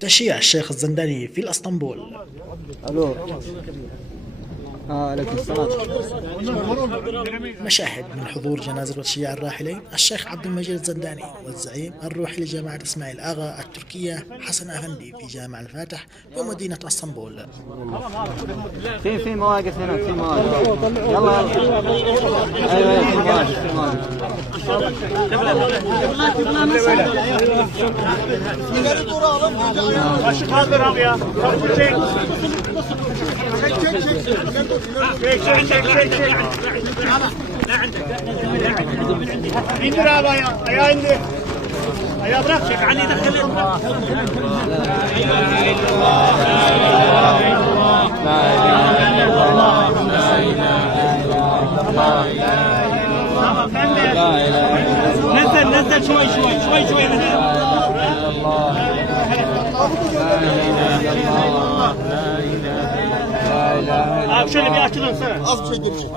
تشييع الشيخ الزنداني في الأسطنبول. الو. عليكم السلام. مشاهد من حضور جنازة وتشييع الراحلين الشيخ عبد المجيد الزنداني والزعيم الروحي لجامعة إسماعيل آغا التركية حسن أفندي في جامع الفاتح بمدينة اسطنبول. في مواقف هنا، في مواقف. يلا ايوه في مواقف، في مواقف. Başı kaldır abi ya. Kapı çek. Çek. Ne عندك؟ İndir abi ayağı. Ayağı indir. Ayağı bırak. Çek. Ali دخل. نزل شوي Abi şöyle bir açılın sana. Az bir şey görüşürüz.